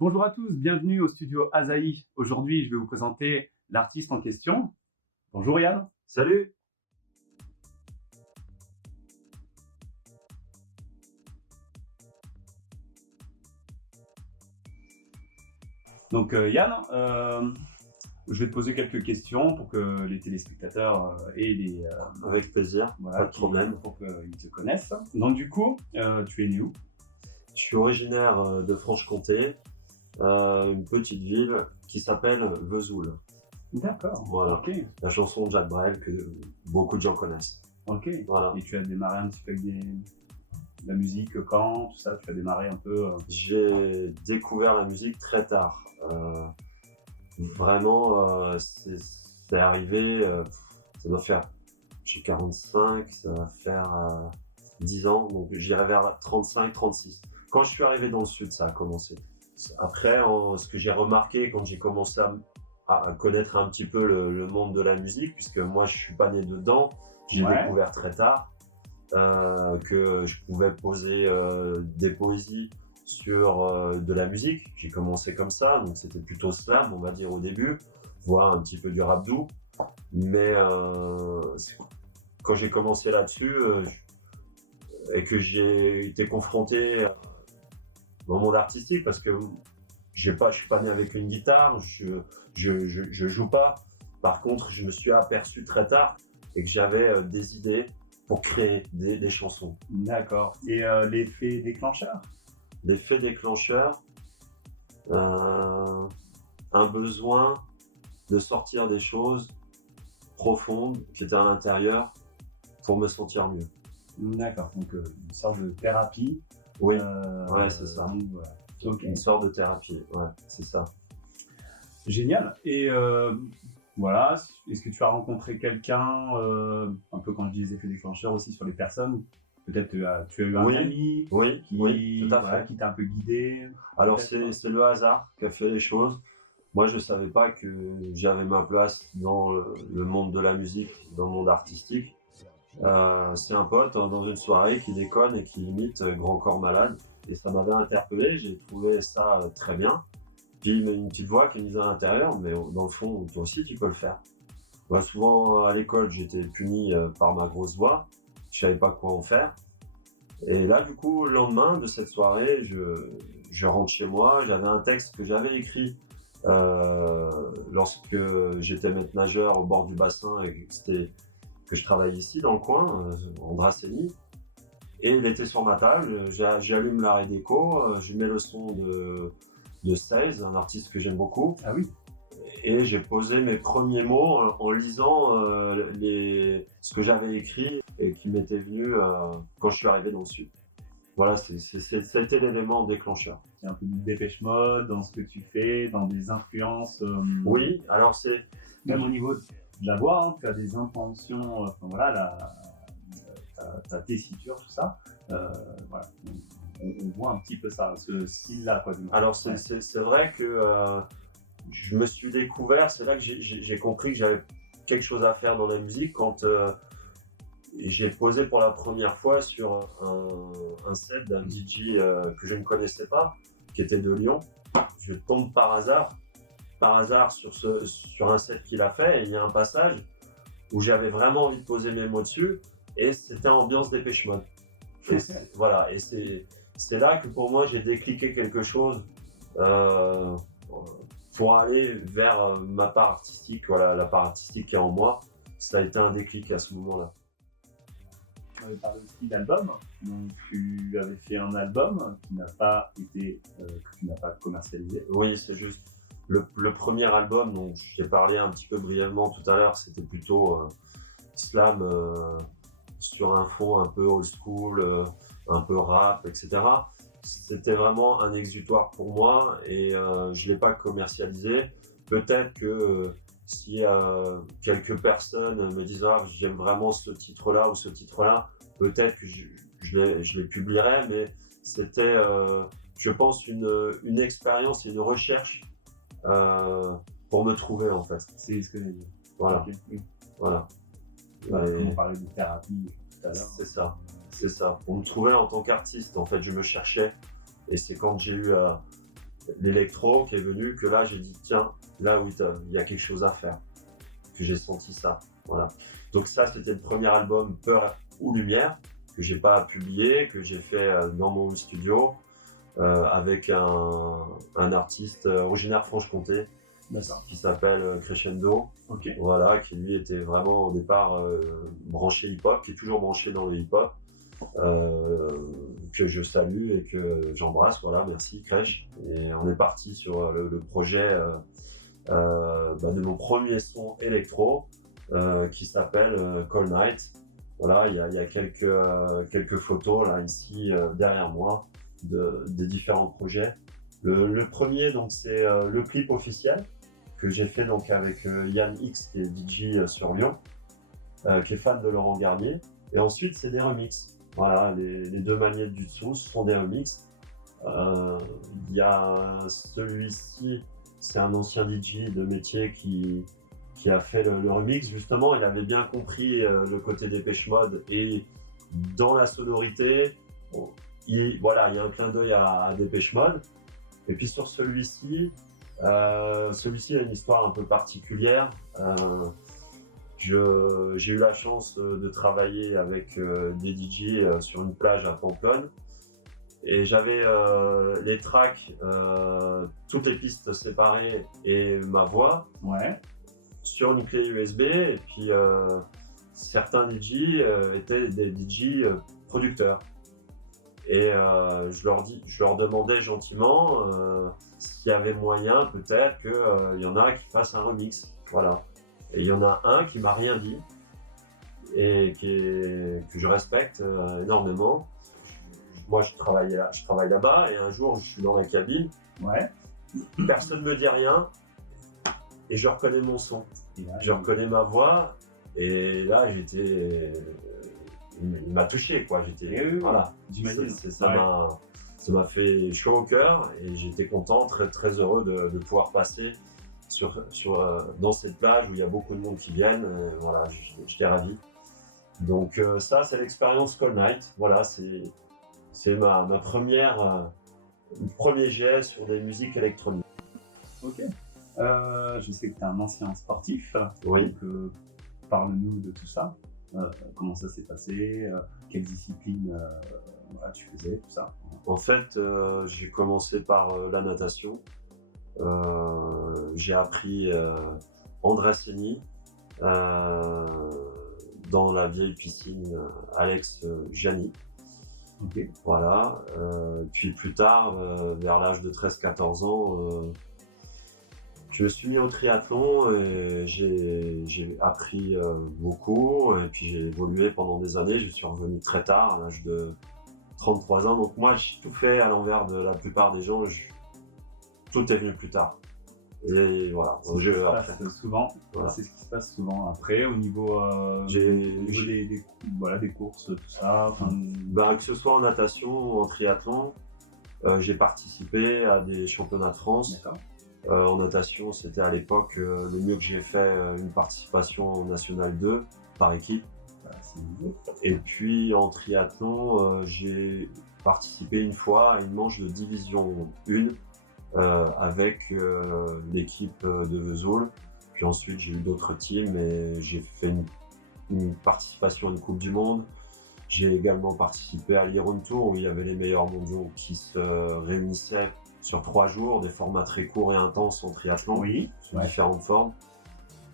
Bonjour à tous, bienvenue au studio Asahi. Aujourd'hui, je vais vous présenter l'artiste en question. Bonjour Yann. Salut! Donc Yann, je vais te poser quelques questions pour que les téléspectateurs aient les... Avec plaisir, pas de problème. Pour qu'ils te connaissent. Donc du coup, tu es né où? Je suis originaire de Franche-Comté, une petite ville qui s'appelle Vesoul. D'accord, Voilà. ok. La chanson de Jacques Brel que beaucoup de gens connaissent. Ok, Voilà. Et tu as démarré un petit peu avec de la musique quand, tout ça, tu as démarré un peu... J'ai découvert la musique très tard. Vraiment, c'est arrivé, ça doit faire, j'ai 45, ça va faire 10 ans, donc j'irai vers 35, 36. Quand je suis arrivé dans le sud, ça a commencé. Après, ce que j'ai remarqué quand j'ai commencé à connaître un petit peu le monde de la musique, puisque moi je suis pas né dedans, j'ai découvert très tard que je pouvais poser des poésies sur de la musique. J'ai commencé comme ça, donc c'était plutôt slam, on va dire au début, voire un petit peu du rap doux. Mais quand j'ai commencé là-dessus et que j'ai été confronté dans le monde artistique, parce que je suis pas né avec une guitare, je joue pas. Par contre, je me suis aperçu très tard et que j'avais des idées pour créer des chansons. D'accord. Et l'effet déclencheur? L'effet déclencheur, un besoin de sortir des choses profondes qui étaient à l'intérieur pour me sentir mieux. D'accord, donc une sorte de thérapie. Oui, ouais, c'est ça. Voilà. Okay. Une sorte de thérapie, ouais, c'est ça. Génial. Et voilà, est-ce que tu as rencontré quelqu'un, un peu quand je dis les effets déclencheurs aussi sur les personnes, peut-être tu as eu un ami qui t'a un peu guidé? Alors c'est le hasard qui a fait les choses. Moi je savais pas que j'avais ma place dans le monde de la musique, dans le monde artistique. C'est un pote dans une soirée qui déconne et qui imite Grand Corps Malade, et ça m'avait interpellé, j'ai trouvé ça très bien. Puis il y a une petite voix qui me disait à l'intérieur, mais dans le fond, toi aussi tu peux le faire. Moi, souvent à l'école, j'étais puni par ma grosse voix, je savais pas quoi en faire. Et là, du coup, le lendemain de cette soirée, je rentre chez moi, j'avais un texte que j'avais écrit lorsque j'étais maître nageur au bord du bassin et que je travaillais ici dans le coin, en Dracénie. Et il était sur ma table, j'allume la déco, je mets le son de 16, un artiste que j'aime beaucoup. Ah oui. Et j'ai posé mes premiers mots en lisant ce que j'avais écrit et qui m'était venu quand je suis arrivé dans le sud. Voilà, c'était l'élément déclencheur. Il y a un peu du Dépêche Mode dans ce que tu fais, dans des influences. Oui, alors c'est... Même au niveau de la voix, hein, tu as des intentions, voilà, ta tessiture, tout ça. Voilà. On voit un petit peu ça, ce style-là. Alors c'est vrai que je me suis découvert, c'est là que j'ai compris que j'avais quelque chose à faire dans la musique quand j'ai posé pour la première fois sur un set d'un DJ que je ne connaissais pas, qui était de Lyon. Je tombe par hasard sur un set qu'il a fait, et il y a un passage où j'avais vraiment envie de poser mes mots dessus, et c'était ambiance Dépêche Mode. Et voilà, et c'est là que pour moi j'ai décliqué quelque chose pour aller vers ma part artistique, voilà, la part artistique qui est en moi. Ça a été un déclic à ce moment-là. On avait parlé aussi d'album. Donc tu avais fait un album qui n'a pas été, que tu n'as pas commercialisé. Oui, c'est juste. Le premier album dont j'ai parlé un petit peu brièvement tout à l'heure, c'était plutôt slam sur un fond un peu old school, un peu rap, etc. C'était vraiment un exutoire pour moi, et je ne l'ai pas commercialisé. Peut-être que si quelques personnes me disent ah, j'aime vraiment ce titre-là ou ce titre-là, peut-être que je les publierai, mais c'était, je pense, une expérience et une recherche pour me trouver en fait. C'est ce que j'ai dit. Voilà. Okay. Oui. Voilà. Comme on parlait de thérapie tout à l'heure. C'est ça. Pour me trouver en tant qu'artiste, en fait, je me cherchais, et c'est quand j'ai eu l'électro qui est venu, que là j'ai dit tiens, là où il y a quelque chose à faire, que j'ai senti ça. Voilà. Donc ça c'était le premier album Peur ou Lumière que j'ai pas publié, que j'ai fait dans mon studio avec un artiste originaire Franche-Comté qui s'appelle Crescendo. Ok. Voilà, qui lui était vraiment au départ branché hip-hop, qui est toujours branché dans le hip-hop. Que je salue et que j'embrasse, voilà, merci Crèche. Et on est parti sur le projet de mon premier son électro qui s'appelle Call Night. Voilà, il y a quelques photos là ici derrière moi des différents projets. Le premier, donc, c'est le clip officiel que j'ai fait donc avec Yann X, qui est DJ sur Lyon, qui est fan de Laurent Garnier. Et ensuite, c'est des remixes. Voilà, les deux magnettes du dessous sont des remixes. Il y a celui-ci, c'est un ancien DJ de métier qui a fait le remix. Justement, il avait bien compris le côté Dépêche Mode et dans la sonorité, il y a un clin d'œil à Dépêche Mode. Et puis sur celui-ci a une histoire un peu particulière. J'ai eu la chance de travailler avec des DJ sur une plage à Pamplonne et j'avais les tracks, toutes les pistes séparées et ma voix sur une clé USB et puis certains DJ étaient des DJ producteurs et je leur demandais gentiment s'il y avait moyen peut-être qu'il y en a qui fassent un remix. Voilà. Et il y en a un qui m'a rien dit et que je respecte énormément. Moi, je travaille là-bas et un jour, je suis dans la cabine. Personne ne me dit rien et je reconnais mon son. Je reconnais ma voix et là, il m'a touché, quoi. Voilà. Ça m'a fait chaud au cœur et j'étais content, très, très heureux de pouvoir passer dans cette plage où il y a beaucoup de monde qui viennent. Voilà, j'étais ravi. Donc ça, c'est l'expérience Call Night. Voilà, c'est ma première premier jet sur des musiques électroniques. Ok. Je sais que tu es un ancien sportif. Oui. Donc parle-nous de tout ça. Comment ça s'est passé, quelle discipline tu faisais, tout ça. En fait, j'ai commencé par la natation. J'ai appris André Segni dans la vieille piscine Alex Gianni. Okay. Voilà. Puis plus tard, vers l'âge de 13-14 ans, je me suis mis au triathlon et j'ai appris beaucoup et puis j'ai évolué pendant des années. Je suis revenu très tard, à l'âge de 33 ans. Donc moi, j'ai tout fait à l'envers de la plupart des gens. Tout est venu plus tard. Et voilà. C'est ce qui se passe souvent. Voilà. C'est ce qui se passe souvent après au niveau, des courses, tout ça. Que ce soit en natation ou en triathlon, j'ai participé à des championnats de France. En natation, c'était à l'époque le mieux que j'ai fait, une participation en National 2 par équipe. Et puis en triathlon, j'ai participé une fois à une manche de division 1 avec l'équipe de Vesoul. Puis ensuite, j'ai eu d'autres teams et j'ai fait une participation à une Coupe du Monde. J'ai également participé à l'Iron Tour où il y avait les meilleurs mondiaux qui se réunissaient sur 3 jours, des formats très courts et intenses en triathlon, sous différentes formes.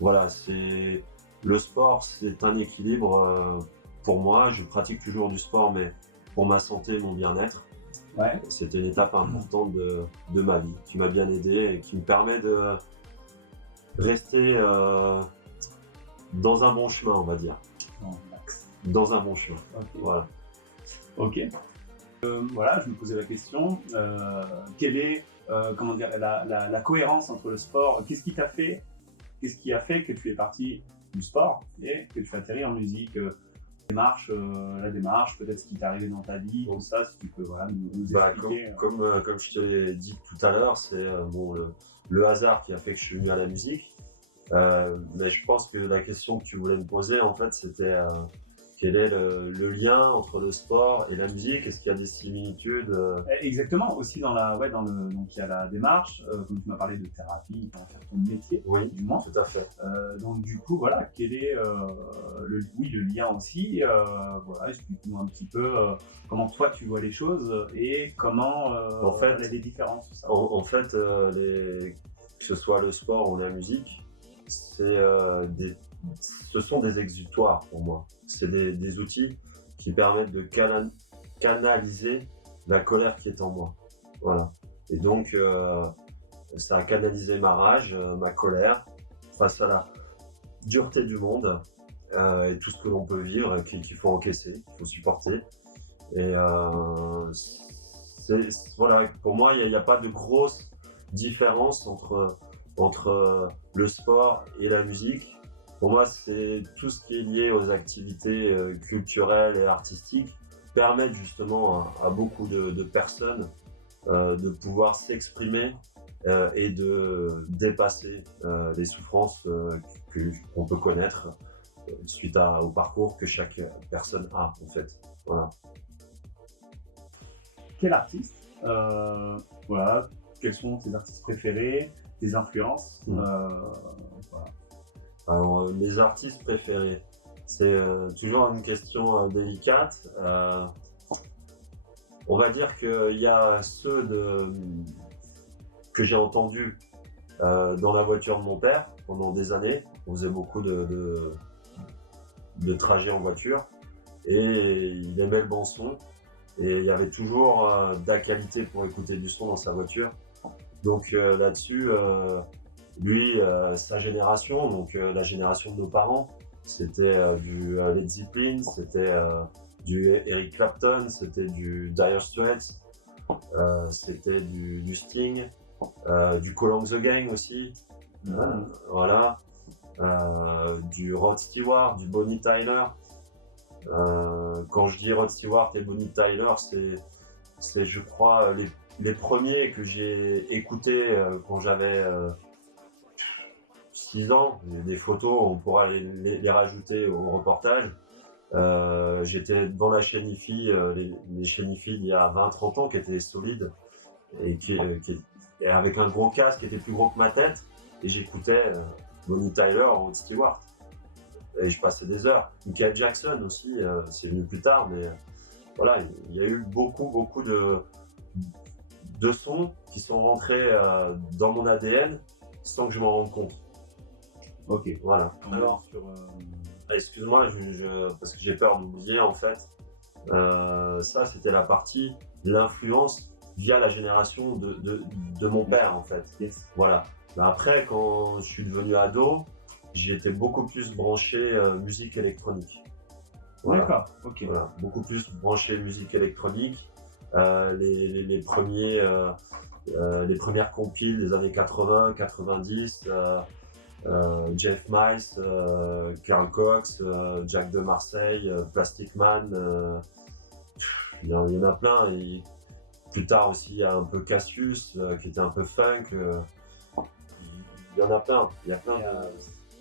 Voilà, le sport, c'est un équilibre pour moi. Je pratique toujours du sport, mais pour ma santé et mon bien-être. C'était une étape importante de ma vie, qui m'a bien aidé et qui me permet de rester dans un bon chemin, on va dire. Dans un bon chemin. Voilà. Ok. Voilà, je me posais la question, quelle est la cohérence entre le sport? Qu'est-ce qui a fait que tu es parti du sport et que tu atterris en musique? La démarche, peut-être ce qui t'est arrivé dans ta vie, tout ça, si tu peux nous expliquer. Comme je te l'ai dit tout à l'heure, c'est le hasard qui a fait que je suis venu à la musique. Mais je pense que la question que tu voulais me poser, en fait, c'était Quel est le lien entre le sport et la musique? Est-ce qu'il y a des similitudes? Exactement, aussi donc il y a la démarche, comme tu m'as parlé de thérapie, pour en faire ton métier, Oui, du moins. tout à fait. Donc du coup, voilà, quel est le lien aussi, voilà, explique-nous un petit peu comment toi tu vois les choses et comment En fait, les différences, tout ça. En fait, que ce soit le sport ou la musique, ce sont des exutoires pour moi. C'est des outils qui permettent de canaliser la colère qui est en moi. Voilà. Et donc, ça a canalisé ma rage, ma colère face à la dureté du monde et tout ce que l'on peut vivre, qu'il faut encaisser, qu'il faut supporter. Et voilà, pour moi, il n'y a pas de grosse différence entre le sport et la musique. Pour moi, c'est tout ce qui est lié aux activités culturelles et artistiques permettent justement à beaucoup de personnes de pouvoir s'exprimer et de dépasser les souffrances qu'on peut connaître suite au parcours que chaque personne a en fait. Voilà. Quel artiste, voilà, quels sont tes artistes préférés, tes influences, voilà. Alors, mes artistes préférés, c'est toujours une question délicate. On va dire qu'il y a ceux que j'ai entendus dans la voiture de mon père pendant des années. On faisait beaucoup de trajets en voiture et il aimait le bon son. Et il y avait toujours de la qualité pour écouter du son dans sa voiture. Donc là-dessus, lui, sa génération, donc la génération de nos parents, c'était du Led Zeppelin, c'était du Eric Clapton, c'était du Dire Straits, c'était du Sting, du Kool and the Gang aussi, voilà, du Rod Stewart, du Bonnie Tyler. Quand je dis Rod Stewart et Bonnie Tyler, c'est je crois les premiers que j'ai écoutés quand j'avais 6 ans. Des photos, on pourra les rajouter au reportage. J'étais devant la chaîne IFI, les chaînes IFI il y a 20-30 ans qui étaient solides et et avec un gros casque qui était plus gros que ma tête, et j'écoutais Bonnie Tyler, Rod Stewart. Et je passais des heures. Michael Jackson aussi, c'est venu plus tard, mais voilà, il y a eu beaucoup de sons qui sont rentrés dans mon ADN sans que je m'en rende compte. Ok. Voilà. Alors, excuse-moi, parce que j'ai peur d'oublier en fait. Ça, c'était la partie de l'influence via la génération de mon père en fait. yes. Voilà. Mais après, quand je suis devenu ado, j'ai été beaucoup plus branché musique électronique. Voilà. D'accord, ok. Voilà. Beaucoup plus branché musique électronique. Les premières compiles des années 80, 90, Jeff Mice, Carl Cox, Jack de Marseille, Plastic Man, il y en a plein. Et plus tard aussi, il y a un peu Cassius qui était un peu funk. Il y en a plein. Il y a plein de...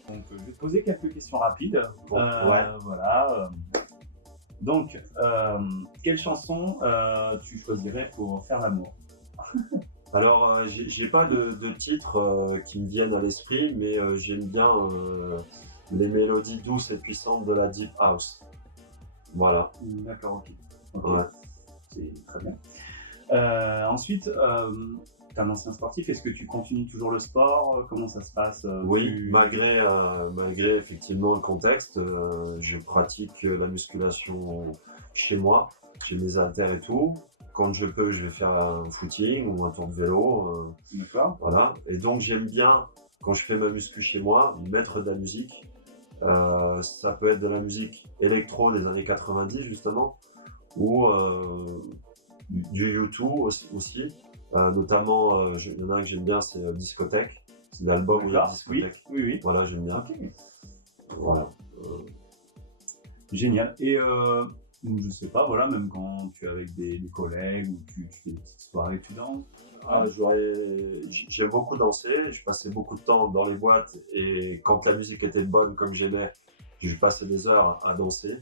Donc, je vais te poser quelques questions rapides. Bon, ouais. Voilà. Donc, quelle chanson tu choisirais pour faire l'amour? Alors, j'ai pas de titres qui me viennent à l'esprit, mais j'aime bien les mélodies douces et puissantes de la Deep House. Voilà. D'accord, ok. Ouais. C'est très bien. Ensuite, tu es un ancien sportif, est-ce que tu continues toujours le sport? Comment ça se passe? Oui, malgré effectivement le contexte, je pratique la musculation chez moi, chez mes haltères et tout. Quand je peux, je vais faire un footing ou un tour de vélo. D'accord. Voilà. Et donc j'aime bien, quand je fais ma muscu chez moi, mettre de la musique. Ça peut être de la musique électro des années 90 justement, ou du U2 aussi. Notamment, il y en a un que j'aime bien, c'est Discothèque. C'est l'album où il y a Discothèque. Oui. Voilà, j'aime bien. Ok. Voilà. Génial. Et je sais pas, voilà, même quand tu es avec des collègues ou tu fais des petites soirées, tu danses? J'aime beaucoup danser, je passais beaucoup de temps dans les boîtes et quand la musique était bonne comme j'aimais, je passais des heures à danser.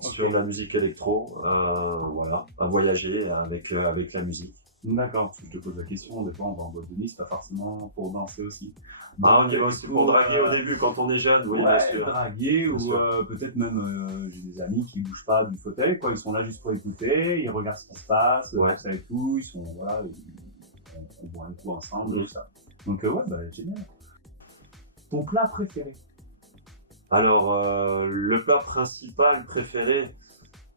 sur la musique électro, voilà, à voyager avec la musique. D'accord, je te pose la question, des fois on va en boîte de nuit, c'est pas forcément pour danser aussi. On y va aussi pour draguer au début quand on est jeune, oui, bien sûr. Draguer, Bien ou sûr. peut-être même, j'ai des amis qui bougent pas du fauteuil, quoi, ils sont là juste pour écouter, ils regardent ce qui se passe, Ouais. tout ça et tout, ils sont, voilà, on boit un coup ensemble, tout ça. Donc ouais, bah génial. Ton plat préféré? Alors, le plat principal préféré,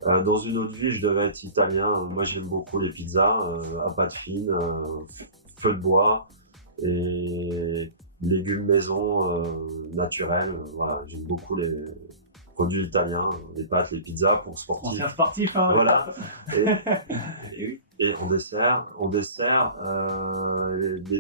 dans une autre vie, je devais être italien. Moi, j'aime beaucoup les pizzas à pâte fine, feu de bois et légumes maison naturels. Voilà, j'aime beaucoup les produits italiens, les pâtes, les pizzas pour sportifs. Ancien sportif, hein? Voilà. Et oui. Et en dessert,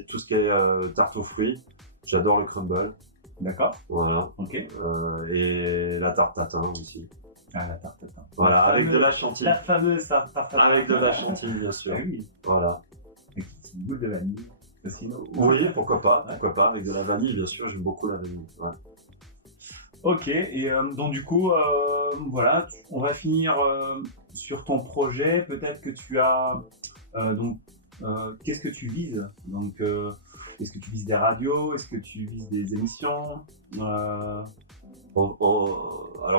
tout ce qui est tarte aux fruits. J'adore le crumble. D'accord. Voilà. Ok. Et la tarte tatin aussi. Ah, la tarte tatin. Voilà, avec de la chantilly. La fameuse tarte tatin. Avec de la chantilly, bien sûr. Ah oui. Voilà. Avec une petite boule de vanille. Sinon. Oui, pourquoi pas, avec de la vanille, bien sûr, j'aime beaucoup la vanille. Ouais. Ok, et donc du coup, voilà, on va finir sur ton projet. Peut-être que tu as qu'est-ce que tu vises? Donc, est-ce que tu vises des radios? Est-ce que tu vises des émissions? Alors,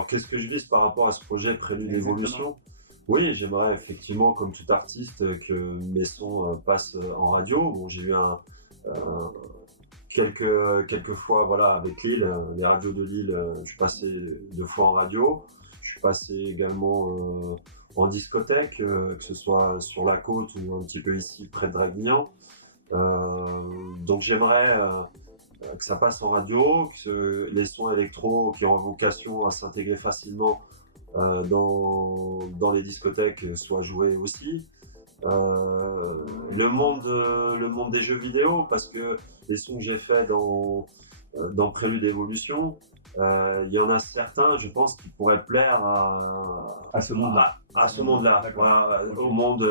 qu'est-ce que je vise par rapport à ce projet Prélude d'évolution? Oui, j'aimerais effectivement, comme tout artiste, que mes sons passent en radio. Bon, j'ai eu quelques fois, voilà, avec Lille, les radios de Lille, je suis passé 2 fois en radio. Je suis passé également en discothèque, que ce soit sur la côte ou un petit peu ici, près de Draguignan. Donc j'aimerais que ça passe en radio, que les sons électro qui ont vocation à s'intégrer facilement dans les discothèques soient joués aussi. Le monde des jeux vidéo, parce que les sons que j'ai faits dans Prélude d'évolution, il y en a certains, je pense, qui pourraient plaire à ce monde-là. À ce monde-là, voilà, au monde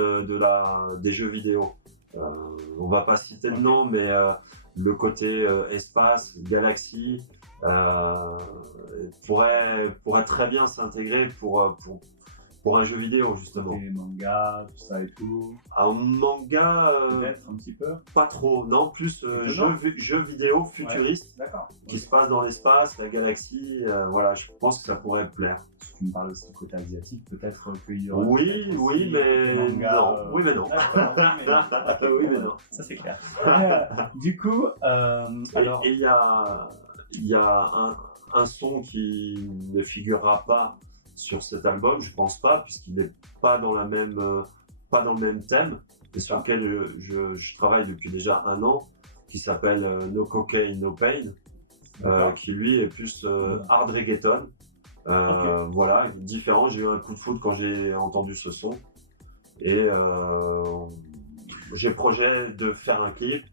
des jeux vidéo. On va pas citer de nom, mais le côté espace, galaxie, pourrait très bien s'intégrer pour un jeu vidéo, justement. Des mangas, tout ça et tout. Un manga, peut-être un petit peu. Pas trop, non, plus jeu vidéo futuriste, qui se passe dans l'espace, la galaxie, voilà, je pense que ça pourrait me plaire. Tu me parles aussi du côté asiatique, peut-être qu'il y aura. Oui, mais non. Oui, mais non. Oui, mais non. Ça, c'est clair. Du coup, alors. Et il y a un son qui ne figurera pas sur cet album, je pense pas, puisqu'il n'est pas dans le même thème, et sur lequel je travaille depuis déjà 1 an, qui s'appelle No Cocaine, No Pain, qui lui est plus hard reggaeton. Voilà, différent. J'ai eu un coup de foudre quand j'ai entendu ce son, et j'ai projet de faire un clip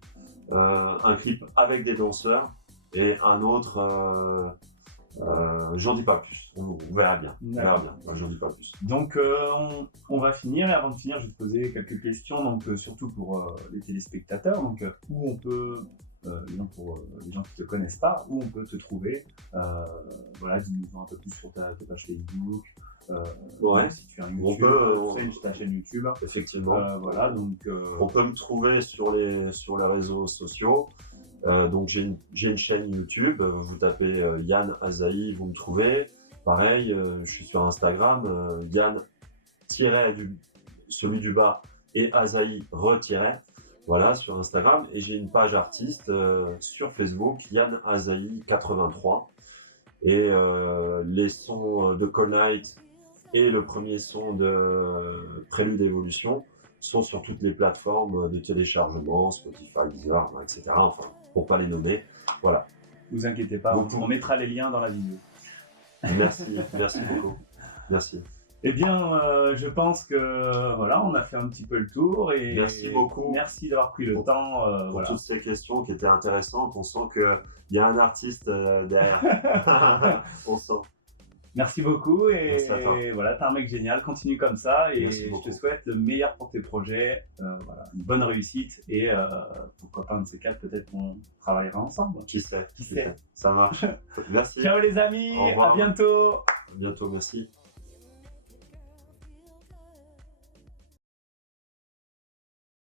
avec des danseurs, et un autre. J'en dis pas plus, on verra bien. J'en dis pas plus. Donc on va finir, et avant de finir, je vais te poser quelques questions, donc surtout pour les téléspectateurs, donc où on peut, pour les gens qui te connaissent pas, où on peut te trouver, voilà, dis-nous un peu plus sur ta page Facebook, si tu as un YouTube, ta chaîne YouTube. Effectivement. Voilà, donc on peut me trouver sur les réseaux sociaux. Donc j'ai une chaîne YouTube, vous tapez Yann Azaï, vous me trouvez. Pareil, je suis sur Instagram, Yann celui du bas et Azaï _, voilà, sur Instagram. Et j'ai une page artiste sur Facebook, Yann Azaï 83. Et les sons de Call Night et le premier son de Prélude d'évolution sont sur toutes les plateformes de téléchargement, Spotify, Deezer, etc. Enfin, pour pas les nommer, voilà. Ne vous inquiétez pas, on mettra les liens dans la vidéo. Merci beaucoup. Merci. Eh bien, je pense que voilà, on a fait un petit peu le tour, et merci beaucoup. Merci d'avoir pris le temps. Pour toutes ces questions qui étaient intéressantes, on sent qu'il y a un artiste derrière. On sent. Merci beaucoup, et voilà, t'es un mec génial, continue comme ça, et je te souhaite le meilleur pour tes projets, voilà, une bonne réussite, et pourquoi pas un de ces 4, peut-être qu'on travaillera ensemble. Qui sait. Ça marche. Merci. Ciao les amis, à bientôt. À bientôt, merci.